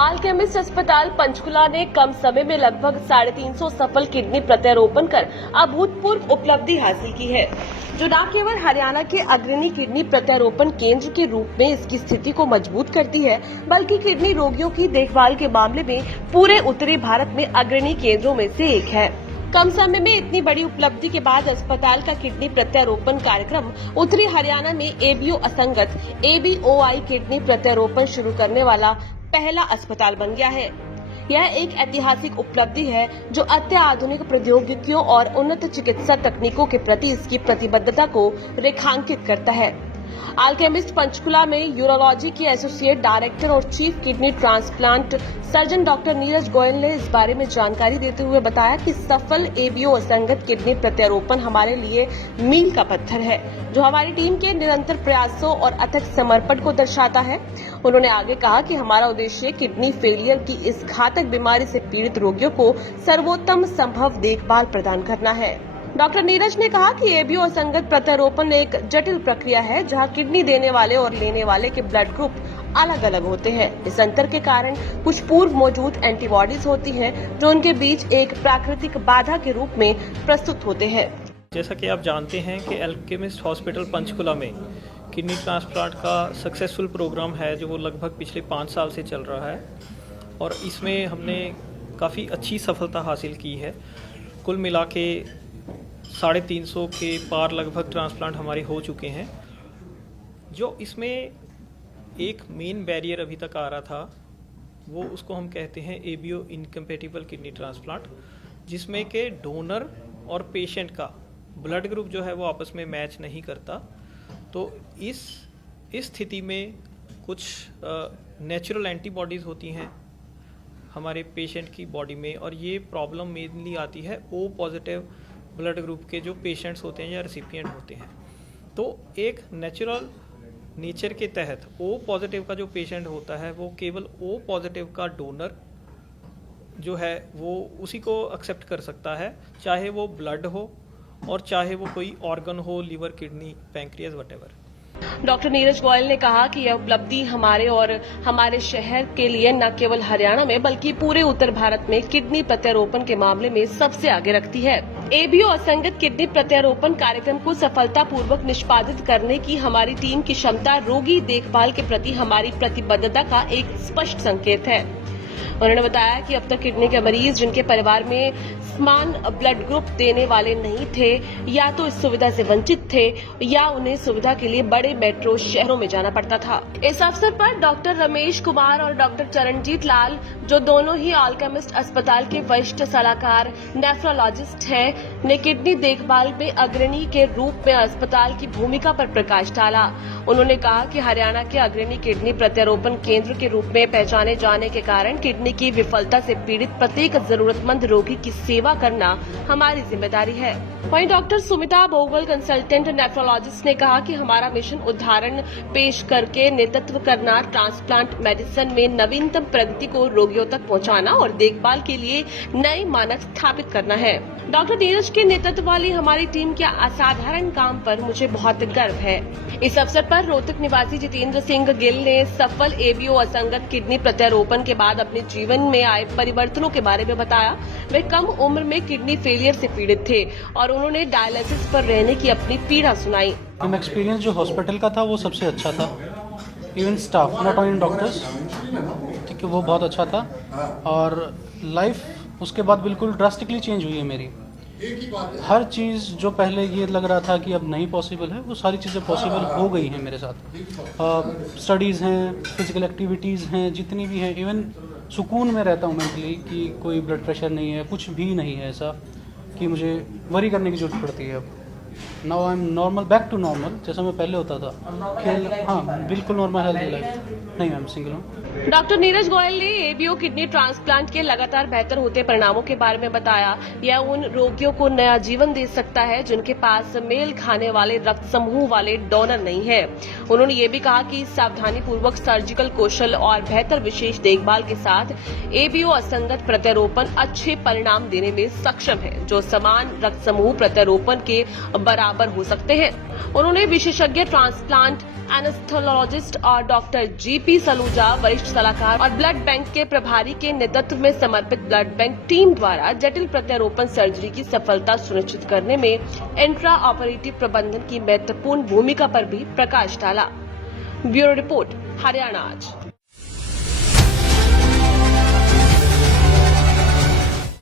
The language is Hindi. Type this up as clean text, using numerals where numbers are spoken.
अल्केमिस्ट अस्पताल पंचकुला ने कम समय में लगभग 350 सफल किडनी प्रत्यारोपण कर अभूतपूर्व उपलब्धि हासिल की है, जो न केवल हरियाणा के अग्रणी किडनी प्रत्यारोपण केंद्र के रूप में इसकी स्थिति को मजबूत करती है, बल्कि किडनी रोगियों की देखभाल के मामले में पूरे उत्तरी भारत में अग्रणी केंद्रों में से एक है। कम समय में इतनी बड़ी उपलब्धि के बाद अस्पताल का किडनी प्रत्यारोपण कार्यक्रम उत्तरी हरियाणा में एबीओ असंगत ABOI किडनी प्रत्यारोपण शुरू करने वाला पहला अस्पताल बन गया है। यह एक ऐतिहासिक उपलब्धि है जो अत्याधुनिक प्रौद्योगिकियों और उन्नत चिकित्सा तकनीकों के प्रति इसकी प्रतिबद्धता को रेखांकित करता है। अल्केमिस्ट पंचकुला में यूरोलॉजी के एसोसिएट डायरेक्टर और chief kidney transplant surgeon doctor Neeraj Goyal ने इस बारे में जानकारी देते हुए बताया कि सफल एबीओ असंगत किडनी प्रत्यारोपण हमारे लिए मील का पत्थर है, जो हमारी टीम के निरंतर प्रयासों और अथक समर्पण को दर्शाता है। उन्होंने आगे कहा कि हमारा उद्देश्य किडनी फेलियर की इस घातक बीमारी से पीड़ित रोगियों को सर्वोत्तम संभव देखभाल प्रदान करना है। डॉक्टर नीरज ने कहा कि एबीओ असंगत प्रत्यारोपण एक जटिल प्रक्रिया है, जहां किडनी देने वाले और लेने वाले के ब्लड ग्रुप अलग अलग होते हैं। इस अंतर के कारण कुछ पूर्व मौजूद एंटीबॉडीज होती हैं, जो उनके बीच एक प्राकृतिक बाधा के रूप में प्रस्तुत होते हैं। जैसा कि आप जानते हैं कि अल्केमिस्ट हॉस्पिटल पंचकुला में किडनी ट्रांसप्लांट का सक्सेसफुल प्रोग्राम है, जो वो लगभग पिछले 5 साल से चल रहा है और इसमें हमने काफ़ी अच्छी सफलता हासिल की है। कुल मिला के 350 के पार लगभग ट्रांसप्लांट हमारे हो चुके हैं। जो इसमें एक मेन बैरियर अभी तक आ रहा था, वो उसको हम कहते हैं एबीओ इनकम्पेटिबल किडनी ट्रांसप्लांट, जिसमें के डोनर और पेशेंट का ब्लड ग्रुप जो है वो आपस में मैच नहीं करता। तो इस स्थिति में कुछ नेचुरल एंटीबॉडीज़ होती हैं हमारे पेशेंट की बॉडी में, और ये प्रॉब्लम मेनली आती है O पॉजिटिव ब्लड ग्रुप के जो पेशेंट्स होते हैं या रेसिपिएंट होते हैं। तो एक नेचुरल नेचर के तहत O पॉजिटिव का जो पेशेंट होता है, वो केवल O पॉजिटिव का डोनर जो है वो उसी को एक्सेप्ट कर सकता है, चाहे वो ब्लड हो और चाहे वो कोई ऑर्गन हो, liver, kidney, pancreas, whatever. Doctor Neeraj Goyal ने कहा कि यह उपलब्धि हमारे और हमारे शहर के लिए न केवल हरियाणा में बल्कि पूरे उत्तर भारत में किडनी प्रत्यारोपण के मामले में सबसे आगे रखती है। एबीओ असंगत किडनी प्रत्यारोपण कार्यक्रम को सफलतापूर्वक निष्पादित करने की हमारी टीम की क्षमता रोगी देखभाल के प्रति हमारी प्रतिबद्धता का एक स्पष्ट संकेत है। उन्होंने बताया कि अब तक किडनी के मरीज जिनके परिवार में समान ब्लड ग्रुप देने वाले नहीं थे, या तो इस सुविधा से वंचित थे या उन्हें सुविधा के लिए बड़े मेट्रो शहरों में जाना पड़ता था। इस अवसर पर डॉक्टर रमेश कुमार और डॉक्टर चरणजीत लाल, जो दोनों ही अल्केमिस्ट अस्पताल के वरिष्ठ सलाहकार नेफ्रोलॉजिस्ट हैं, ने किडनी देखभाल में अग्रणी के रूप में अस्पताल की भूमिका पर प्रकाश डाला। उन्होंने कहा कि हरियाणा के अग्रणी किडनी प्रत्यारोपण केंद्र के रूप में पहचाने जाने के कारण किडनी की विफलता से पीड़ित प्रत्येक जरूरतमंद रोगी की सेवा करना हमारी जिम्मेदारी है। वहीं doctor Sumita Bogle, consultant nephrologist, ने कहा कि हमारा मिशन उदाहरण पेश करके नेतृत्व करना, ट्रांसप्लांट मेडिसिन में नवीनतम प्रगति को रोगियों तक पहुंचाना और देखभाल के लिए नए मानक स्थापित करना है। डॉक्टर नीरज के नेतृत्व वाली हमारी टीम के असाधारण काम पर मुझे बहुत गर्व है। इस अवसर पर रोहतक निवासी जितेंद्र सिंह गिल ने सफल एबीओ असंगत किडनी प्रत्यारोपण के बाद अपने जीवन में आए परिवर्तनों के बारे में बताया। वे कम उम्र में किडनी फेलियर से पीड़ित थे और उन्होंने डायलिसिस पर रहने की अपनी पीड़ा सुनाई। एक्सपीरियंस जो हॉस्पिटल का था वो सबसे अच्छा था। Even staff, not only doctors, ठीक है, वो बहुत अच्छा था। और लाइफ उसके बाद बिल्कुल ड्रास्टिकली चेंज हुई है मेरी। हर चीज़ जो पहले ये लग रहा था कि अब नहीं पॉसिबल है, वो सारी चीज़ें पॉसिबल हो गई हैं मेरे साथ। स्टडीज़ हैं, फिजिकल एक्टिविटीज़ हैं, जितनी भी हैं, इवन सुकून में रहता हूँ मेंटली कि कोई ब्लड प्रेशर नहीं है, कुछ भी नहीं है ऐसा कि मुझे वरी करने की जरूरत पड़ती है। अब now I am normal, back to normal, जैसा मैं पहले होता था। खेल, हाँ, बिल्कुल नॉर्मल हेल्थी लाइफ। नहीं, मैम सिंगल हूँ। डॉक्टर नीरज गोयल ने एबीओ किडनी ट्रांसप्लांट के लगातार बेहतर होते परिणामों के बारे में बताया। यह उन रोगियों को नया जीवन दे सकता है जिनके पास मेल खाने वाले रक्त समूह वाले डोनर नहीं है। उन्होंने ये भी कहा कि सावधानी पूर्वक सर्जिकल कौशल और बेहतर विशेष देखभाल के साथ एबीओ असंगत प्रत्यारोपण अच्छे परिणाम देने में सक्षम है, जो समान रक्त समूह प्रत्यारोपण के बराबर बराबर हो सकते हैं। उन्होंने विशेषज्ञ ट्रांसप्लांट एनेस्थेसियोलॉजिस्ट और डॉक्टर जीपी सलूजा, वरिष्ठ सलाहकार और ब्लड बैंक के प्रभारी के नेतृत्व में समर्पित ब्लड बैंक टीम द्वारा जटिल प्रत्यारोपण सर्जरी की सफलता सुनिश्चित करने में इंट्रा ऑपरेटिव प्रबंधन की महत्वपूर्ण भूमिका पर भी प्रकाश डाला। ब्यूरो रिपोर्ट, हरियाणा आज।